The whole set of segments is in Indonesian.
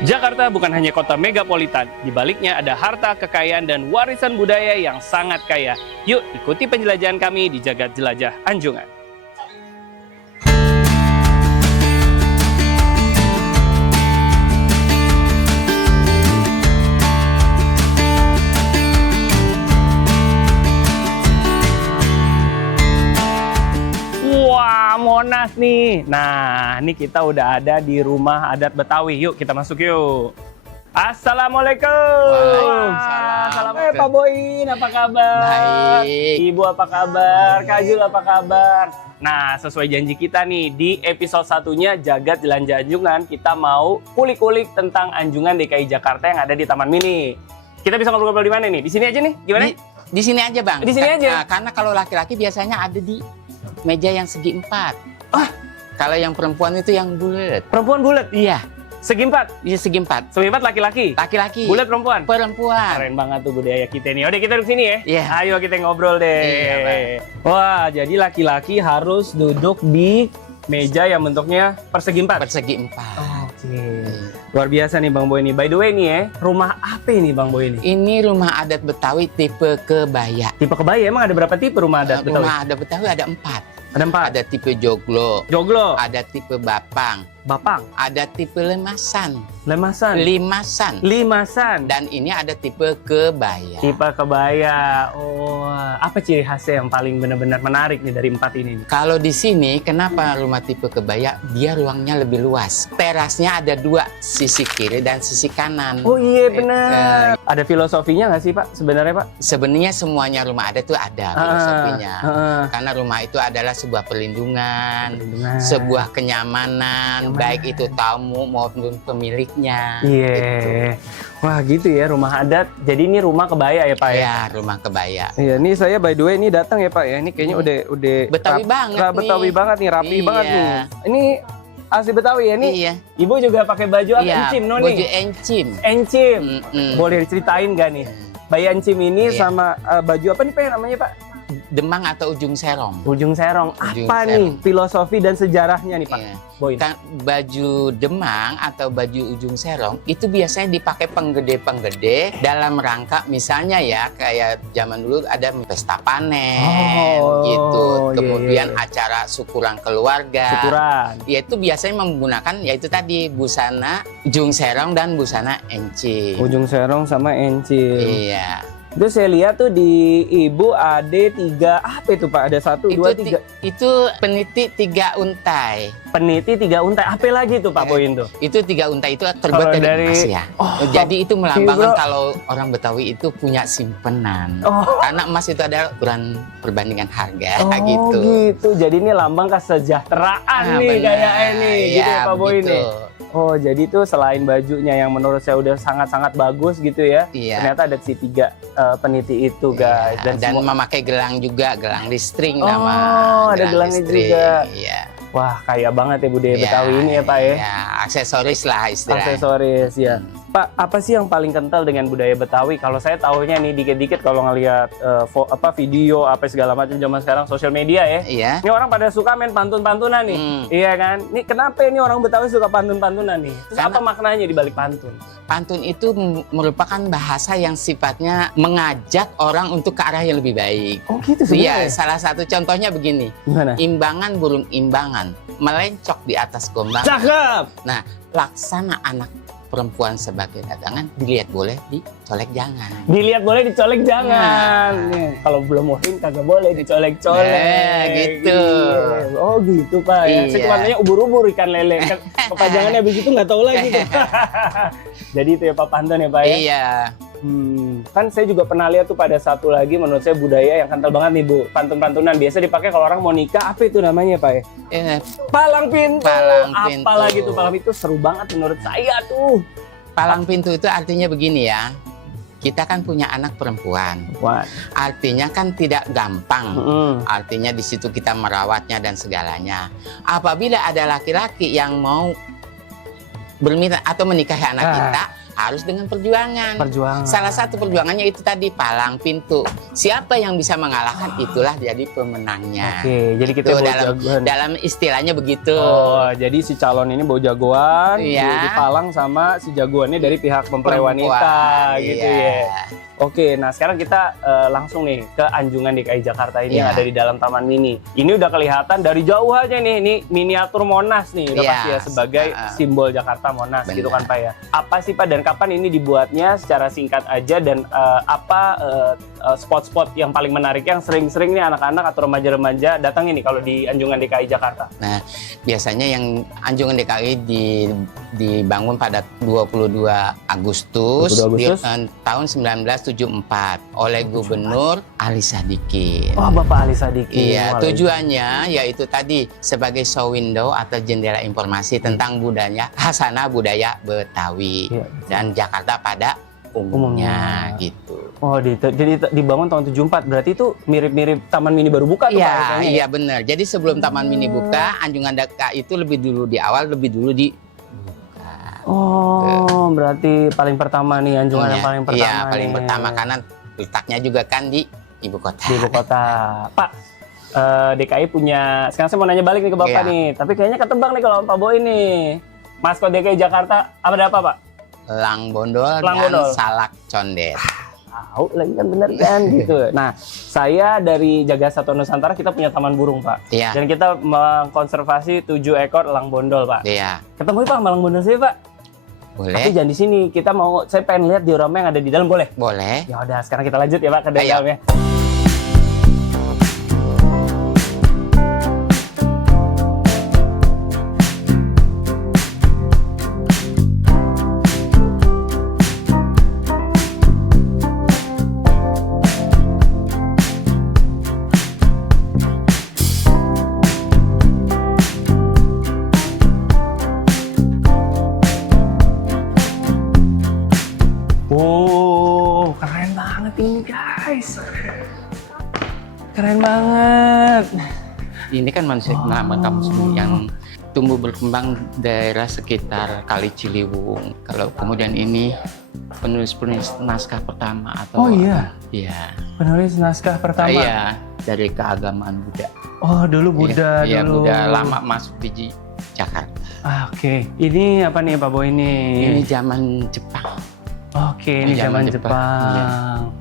Jakarta bukan hanya kota megapolitan, di baliknya ada harta, kekayaan, dan warisan budaya yang sangat kaya. Yuk ikuti penjelajahan kami di Jagat Jelajah Anjungan. Wah, Monas nih. Nah, ini kita udah ada di rumah adat Betawi. Yuk, kita masuk yuk. Assalamualaikum. Waalaikumsalam. Pak Boyin, apa kabar? Baik. Ibu apa kabar? Kak Jul apa kabar? Nah, sesuai janji kita nih, di episode satunya Jagat Jelajah Anjungan, kita mau kulik-kulik tentang Anjungan DKI Jakarta yang ada di Taman Mini. Kita bisa ngobrol-ngobrol di mana nih? Di sini aja nih? Gimana? Di sini aja, Bang. Di sini aja? Karena kalau laki-laki biasanya ada di meja yang segi 4. Kalau yang perempuan itu yang bulat. Perempuan bulat? Iya, Segi 4? di segi 4. Segi 4 laki-laki? Laki-laki. Bulat perempuan? Perempuan. Keren banget tuh budaya kita nih. Udah kita duduk sini ya? Iya. Ayo kita ngobrol deh. Iya, Bang. Wah, jadi laki-laki harus duduk di meja yang bentuknya persegi 4? Persegi 4. Oke. Luar biasa nih Bang Boy ini. By the way nih ya, rumah apa ini Bang Boy ini? Ini rumah adat Betawi tipe kebaya. Tipe kebaya, emang ada berapa tipe rumah adat Betawi? Rumah adat Betawi ada 4. Ada 4? Ada tipe joglo, Joglo, ada tipe bapang, bapang, ada tipe lemasan, lemasan, limasan, limasan, dan ini ada tipe kebaya. tipe kebaya. Oh, apa ciri khasnya yang paling benar-benar menarik nih dari 4 ini? Kalau di sini, kenapa rumah tipe kebaya? Dia ruangnya lebih luas. Terasnya ada 2, sisi kiri dan sisi kanan. Oh iya benar. Ada filosofinya nggak sih Pak sebenarnya Pak? Sebenarnya semuanya rumah adat itu ada filosofinya. Karena rumah itu adalah sebuah perlindungan, sebuah kenyamanan, baik itu tamu maupun pemiliknya. Iya. Gitu. Wah gitu ya rumah adat. Jadi ini rumah kebaya ya Pak ya? Ya, rumah kebaya. Iya, ini saya by the way ini datang ya Pak ya. Ini kayaknya udah Betawi banget nih. Betawi banget nih, rapi Iya. banget nih. Ini asli Betawi ya nih. Iya. Ibu juga pakai baju apa encim no baju nih? encim. Encim. Mm-mm. Boleh diceritain nggak nih? Bayi encim ini Iya. sama baju apa nih Pak namanya Pak? Demang atau ujung serong. Ujung serong. Ujung Apa serong. nih filosofi dan sejarahnya nih Pak? Iya. Boy. Kan baju demang atau baju ujung serong itu biasanya dipakai penggede-penggede dalam rangka misalnya ya kayak zaman dulu ada pesta panen gitu. Iya, Kemudian iya. acara syukuran keluarga. Syukuran. Yaitu biasanya menggunakan yaitu tadi busana ujung serong dan busana encim. Ujung serong sama encim. Iya. Terus saya lihat tuh di ibu ada 3, apa itu Pak? Ada 1, 2, 3. Itu peniti 3 untai. Peniti 3 untai. Apa lagi tuh Pak Boyin tuh? Itu 3 untai itu terbuat Kalau dari emas ya. Jadi itu melambangkan Bro. kalau orang Betawi itu punya simpenan. Oh. Karena emas itu adalah ukuran perbandingan harga Oh gitu. gitu. Jadi ini lambang kesejahteraan nih benar. kayaknya nih. Gitu ya Pak Boyin begitu. nih. Oh jadi tuh selain bajunya yang menurut saya udah sangat-sangat bagus gitu ya. Iya. Ternyata ada si 3 peniti itu guys. Iya. Dan semua- memakai gelang juga, gelang listring Oh, nama. ada gelang gelangnya listring. juga. Iya. Wah kaya banget ya budaya Iya, Betawi ini ya Pak ya. Iya, aksesoris lah istilahnya. Aksesoris ya. Pak, apa sih yang paling kental dengan budaya Betawi? Kalau saya tahunya nih dikit-dikit kalau ngelihat video apa segala macam zaman sekarang sosial media ya. Iya. Ini orang pada suka main pantun-pantunan nih. Iya kan? Nih kenapa ini orang Betawi suka pantun-pantunan nih? Terus Karena- apa maknanya di balik pantun? Pantun itu merupakan bahasa yang sifatnya mengajak orang untuk ke arah yang lebih baik. Oh gitu Iya, sebenarnya. salah satu contohnya begini. Gimana? Imbangan burung imbangan, melencok di atas gombang. Cakep. Nah, laksana anak perempuan sebagai dagangan, dilihat boleh, dicolek jangan. Dilihat boleh, dicolek jangan. Nah. Nih, kalau belum muhrim kagak boleh dicolek-colek. Nah, gitu. Iya. Oh gitu Pak ya. Saya Iya. cuma tanya ubur-ubur ikan lele. Kan kepanjangannya habis itu nggak tahu lagi tuh. Jadi itu ya Pak pantun ya Pak ya. Iya. Kan saya juga pernah lihat tuh pada satu lagi menurut saya budaya yang kental banget nih Bu. Pantun-pantunan biasa dipakai kalau orang mau nikah. Apa itu namanya Pak ya? Palang pintu. Palang pintu. Apalagi tuh palang pintu seru banget menurut saya tuh. Palang pintu itu artinya begini ya. Kita kan punya anak perempuan. Wah. Artinya kan tidak gampang. Artinya di situ kita merawatnya dan segalanya. Apabila ada laki-laki yang mau berminat atau menikahi anak kita, harus dengan perjuangan. Perjuangan. Salah satu perjuangannya itu tadi palang pintu. Siapa yang bisa mengalahkan itulah jadi pemenangnya. Oke, jadi kita Itu bawa dalam jagoan. dalam istilahnya begitu. Oh, jadi si calon ini bawa jagoan, Iya. dipalang sama si jagoannya dari pihak mempelai Perempuan, wanita, gitu iya. ya. Oke, nah sekarang kita langsung nih ke Anjungan DKI Jakarta ini yang Iya. ada di dalam Taman Mini. Ini udah kelihatan dari jauh aja nih, ini miniatur Monas nih, udah Iya. pasti ya sebagai simbol Jakarta Monas, Benar. gitu kan Pak ya. Apa sih Pak dan kapan ini dibuatnya? Secara singkat aja dan apa spot-spot yang paling menarik yang sering-sering nih anak-anak atau remaja-remaja datang ini kalau di Anjungan DKI Jakarta? Nah, biasanya yang Anjungan DKI dibangun pada 22 Agustus, 22 Agustus. Tahun 1974 oleh Gubernur Ali Sadikin. Oh, Bapak Ali Sadikin. Iya, Wah, tujuannya yaitu tadi sebagai show window atau jendela informasi tentang budaya khasanah budaya Betawi Iya. dan Jakarta pada umumnya gitu. Oh, jadi dibangun tahun 74. Berarti itu mirip-mirip Taman Mini baru buka tuh Pak, Iya, kayaknya ya? iya benar. Jadi sebelum Taman Mini buka, Anjungan DKI itu lebih dulu dibuka. Oh, berarti paling pertama nih Anjungan yang Iya, paling pertama. Iya, paling nih. pertama karena letaknya juga kan di ibu kota. Di ibu kota. Pak, DKI punya. Sekarang saya mau nanya balik nih ke Bapak Iya. nih. Tapi kayaknya ketebak nih kalau Pak Boy nih. Maskot DKI Jakarta ada apa Pak? Elang bondol Elang dan bondol. salak condet. Tahu lagi kan bener kan gitu. Nah, saya dari Jaga Satwa Nusantara kita punya taman burung Pak. Iya, Dan kita mengkonservasi 7 ekor elang bondol Pak. iya. Ketemu Pak sama elang bondol saya Pak. Tapi Boleh, jangan di sini. Saya pengen lihat diorama yang ada di dalam, boleh? boleh. Ya udah, sekarang kita lanjut ya Pak ke Ayo. dalamnya. Wow, keren banget ini guys. Keren banget. Ini kan manusia nama kamu yang tumbuh berkembang daerah sekitar Kali Ciliwung. Kalau kemudian ini penulis-penulis naskah pertama atau Oh iya, iya. penulis naskah pertama. Iya, dari keagamaan Buddha. Oh dulu Buddha Iya, dulu. Buddha lama masuk di Jakarta. Oke. Ini apa nih Pak Boy ini? Ini zaman Jepang. Oke, ini zaman Jepang.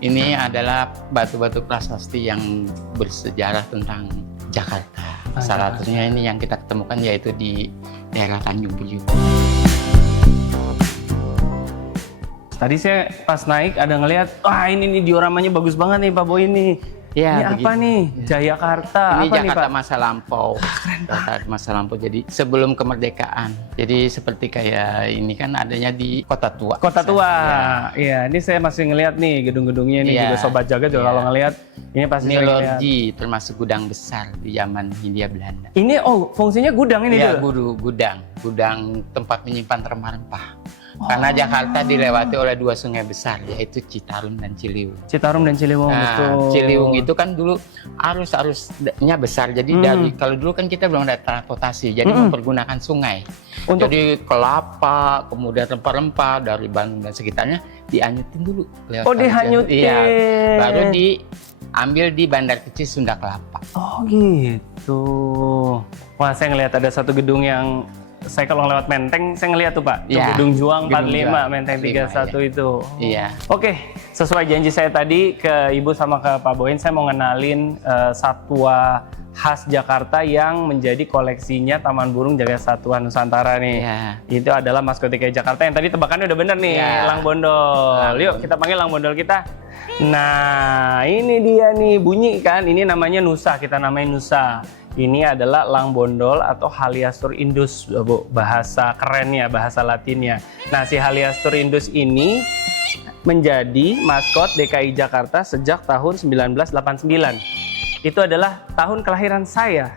Ini adalah batu-batu prasasti yang bersejarah tentang Jakarta. Salah satunya ini yang kita ketemukan yaitu di daerah Tanjung Priuk. Tadi saya pas naik ada ngelihat, wah ini nih dioramanya bagus banget nih Pak Boy ini. Ya, Ini apa nih? Jayakarta. Ini Apa Jakarta nih Pak? masa lampau. Jakarta masa lampau. Jadi sebelum kemerdekaan. Jadi seperti kayak ini kan adanya di Kota Tua. Kota Tua. Ya. Iya, ini saya masih ngelihat nih gedung-gedungnya nih Iya. juga Sobat Jaga juga Iya. kalau ngelihat ini pasti Ini saya ngelihat. Lorji, termasuk gudang besar di zaman Hindia Belanda. Ini fungsinya gudang ini Iya, dulu. gudang tempat menyimpan rempah-rempah. Karena Jakarta dilewati oleh dua sungai besar, yaitu Citarum dan Ciliwung. Citarum dan Ciliwung, betul. Ciliwung itu kan dulu arusnya besar. Jadi kalau dulu kan kita belum ada transportasi, jadi mempergunakan sungai. Untuk Jadi kelapa, kemudian rempah-rempah dari Bandung dan sekitarnya dianyutin dulu. lewat Oh, Kalijaga. dihanyutin. Iya, baru diambil di Bandar Kecil Sunda Kelapa. Oh gitu. Wah, saya ngelihat ada satu gedung yang saya kalau lewat Menteng, saya ngelihat tuh Pak, tuh Iya, Gedung Juang Gedung 45, Juang Menteng 45, 31 itu. Iya. Oke, sesuai janji saya tadi ke Ibu sama ke Pak Boyin, saya mau ngenalin satwa khas Jakarta yang menjadi koleksinya Taman Burung Jaga Satwa Nusantara nih. Iya. Itu adalah maskot DKI Jakarta yang tadi tebakannya udah bener nih, Iya. elang bondol. Yuk kita panggil elang bondol kita. Nah, ini dia nih bunyi kan, ini namanya Nusa, kita namain Nusa. Ini adalah elang bondol atau Haliastur indus, Bu. Bahasa kerennya, bahasa Latinnya. Nah, si Haliastur indus ini menjadi maskot DKI Jakarta sejak tahun 1989. Itu adalah tahun kelahiran saya.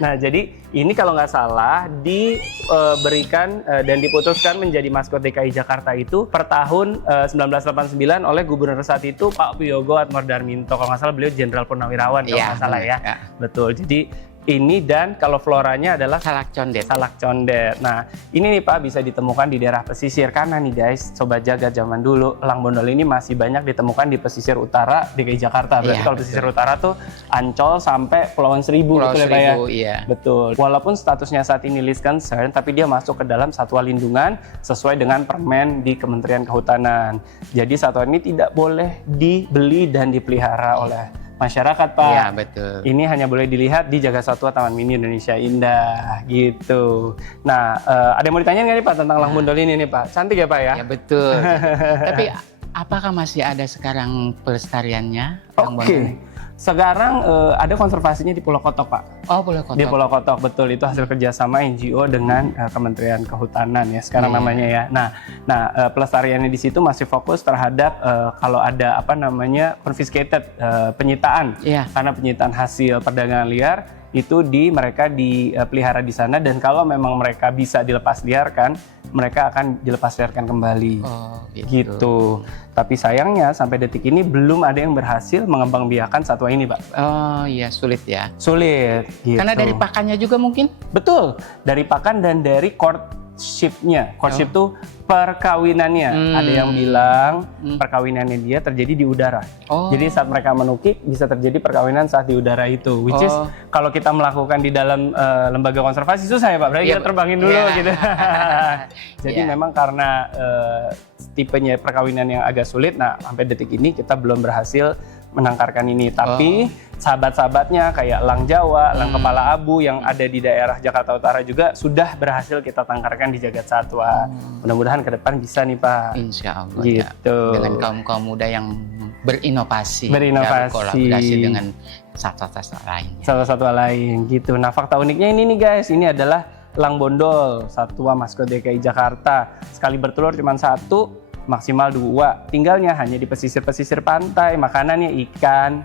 Nah, jadi ini kalau nggak salah diberikan dan diputuskan menjadi maskot DKI Jakarta itu per tahun 1989 oleh Gubernur saat itu Pak Wiyogo Atmodarminto. Kalau nggak salah beliau Jenderal Purnawirawan kalau nggak salah ya. Betul. Jadi Ini dan kalau floranya adalah Salak condet. salak condet. Nah, ini nih Pak bisa ditemukan di daerah pesisir karena nih guys, sobat jagat zaman dulu elang bondol ini masih banyak ditemukan di pesisir utara DKI Jakarta. Berarti Iya, kalau pesisir utara tuh Ancol sampai Kepulauan Seribu, Pulau betul ya Pak ya? Seribu, iya. Betul. Walaupun statusnya saat ini list concern, tapi dia masuk ke dalam satwa lindungan sesuai dengan permen di Kementerian Kehutanan. Jadi satwa ini tidak boleh dibeli dan dipelihara oleh masyarakat, Pak. Iya, betul. Ini hanya boleh dilihat di Jaga Satwa Taman Mini Indonesia Indah, gitu. Nah, ada yang mau ditanyain nggak nih Pak tentang elang bondol ini nih Pak? Cantik ya Pak ya? Ya betul. Tapi apakah masih ada sekarang pelestariannya? elang Oke. bondol? Sekarang ada konservasinya di Pulau Kotok, Pak. Oh, Pulau Kotok. Di Pulau Kotok, betul. Itu hasil kerjasama NGO dengan Kementerian Kehutanan ya sekarang Iya. namanya ya. Nah, pelestariannya di situ masih fokus terhadap kalau ada apa namanya confiscated, penyitaan. Iya. Karena penyitaan hasil perdagangan liar itu mereka dipelihara di sana, dan kalau memang mereka bisa dilepas liarkan, mereka akan dilepas liarkan kembali. Oh, Gitu. Tapi sayangnya sampai detik ini belum ada yang berhasil mengembangbiakan satwa ini, Pak. Oh, iya, sulit ya. Sulit. Gitu. Karena dari pakannya juga mungkin. Betul, dari pakan dan dari courtship-nya. Courtship tuh perkawinannya. Ada yang bilang perkawinannya dia terjadi di udara. Oh. Jadi saat mereka menukik bisa terjadi perkawinan saat di udara itu. Which is kalau kita melakukan di dalam lembaga konservasi susah ya Pak. Berarti Iya, kita terbangin dulu iya. gitu. Jadi Iya. memang karena tipenya perkawinan yang agak sulit. Nah, sampai detik ini kita belum berhasil menangkarkan ini. Tapi sahabat-sahabatnya kayak elang Jawa, elang kepala abu yang ada di daerah Jakarta Utara juga sudah berhasil kita tangkarkan di Jagat Satwa. Mudah-mudahan ke depan bisa nih Pak. Insya Allah ya. Gitu. Dengan kaum-kaum muda yang berinovasi. Berinovasi. Kolaborasi dengan satwa-satwa lainnya. Salah satu lain gitu. Nah, fakta uniknya ini nih guys, ini adalah elang bondol, satwa maskot DKI Jakarta. Sekali bertelur cuma 1, maksimal 2. Tinggalnya hanya di pesisir-pesisir pantai, makanannya ikan.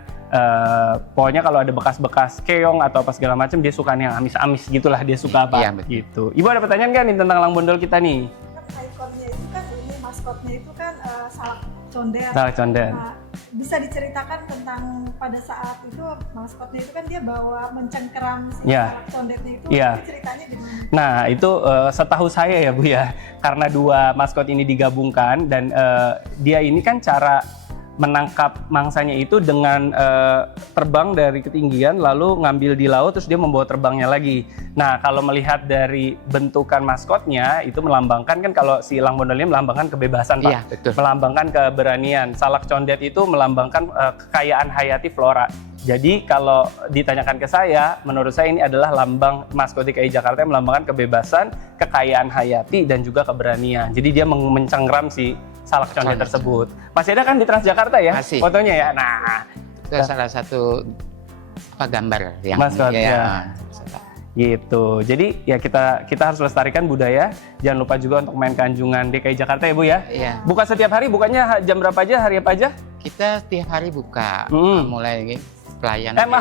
Pokoknya kalau ada bekas-bekas keong atau apa segala macam, dia suka yang amis-amis gitulah, dia suka apa Iya, betul. gitu. Ibu ada pertanyaan kan nih tentang elang bondol kita nih? Kan ikonnya itu kan ini maskotnya itu kan salak condet. Salak condet. Nah, bisa diceritakan tentang pada saat itu maskotnya itu kan dia bawa mencengkeram si Iya. salak condetnya itu. Iya. Itu ceritanya gimana? Nah, itu setahu saya ya Bu ya, karena 2 maskot ini digabungkan dan dia ini kan cara menangkap mangsanya itu dengan terbang dari ketinggian lalu ngambil di laut terus dia membawa terbangnya lagi. Nah, kalau melihat dari bentukan maskotnya itu melambangkan kan, kalau si elang bondol ini melambangkan kebebasan Pak. Iya, betul. Melambangkan keberanian. Salak condet itu melambangkan kekayaan hayati flora. Jadi kalau ditanyakan ke saya, menurut saya ini adalah lambang maskot DKI Jakarta yang melambangkan kebebasan, kekayaan hayati, dan juga keberanian. Jadi dia mencengkeram si salak condet tersebut. Masih ada kan di Transjakarta ya Masih. fotonya ya? Nah, Itu salah satu gambar yang Maskot, ya. ya. Gitu. Jadi ya kita harus lestarikan budaya. Jangan lupa juga untuk main ke Anjungan DKI Jakarta ya Bu ya. Iya. Buka setiap hari, bukannya jam berapa aja, hari apa aja? Kita tiap hari buka, mulai pelayanan.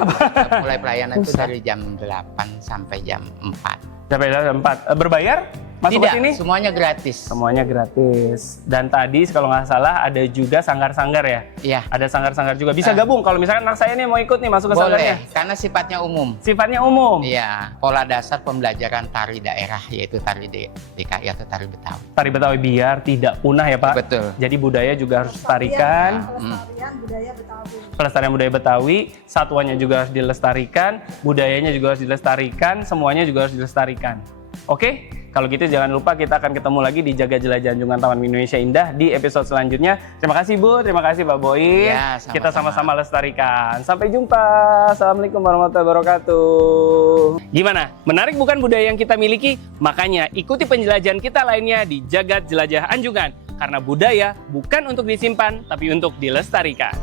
Mulai pelayanan itu dari jam 8 sampai jam 4. Sampai jam 4. Berbayar? Masuk Tidak, ke sini? semuanya gratis. Semuanya gratis. Dan tadi kalau nggak salah ada juga sanggar-sanggar ya? Iya. Ada sanggar-sanggar juga. Bisa gabung kalau misalkan anak saya nih mau ikut nih masuk ke sanggarnya. Boleh, karena sifatnya umum. Sifatnya umum. Iya, pola dasar pembelajaran tari daerah yaitu tari DKI atau tari Betawi. Tari Betawi biar tidak punah ya Pak. Betul. Jadi budaya juga harus dilestarikan. Pelestarian budaya Betawi. Pelestarian budaya Betawi, satwanya juga harus dilestarikan, budayanya juga harus dilestarikan, semuanya juga harus dilestarikan. Oke? Kalau gitu jangan lupa kita akan ketemu lagi di Jaga Jelajah Anjungan Taman Mini Indonesia Indah di episode selanjutnya. Terima kasih Bu, terima kasih Pak Boy. Ya, sama-sama. Kita sama-sama lestarikan. Sampai jumpa. Assalamualaikum warahmatullahi wabarakatuh. Gimana? Menarik bukan budaya yang kita miliki? Makanya ikuti penjelajahan kita lainnya di Jagat Jelajah Anjungan. Karena budaya bukan untuk disimpan, tapi untuk dilestarikan.